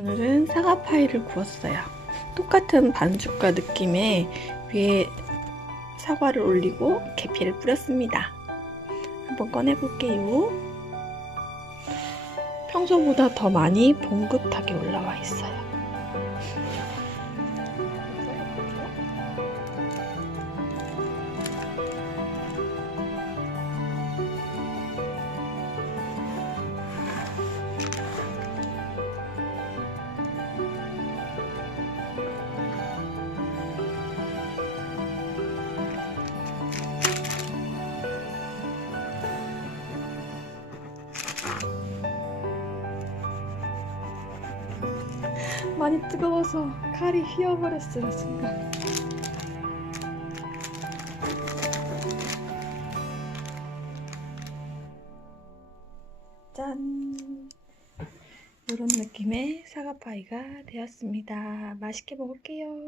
오늘은 사과 파이를 구웠어요. 똑같은 반죽과 느낌의 위에 사과를 올리고 계피를 뿌렸습니다. 한번 꺼내볼게요. 평소보다 더 많이 봉긋하게 올라와 있어요. 많이 뜨거워서 칼이 휘어버렸어요 순간. 짠! 이런 느낌의 사과파이가 되었습니다. 맛있게 먹을게요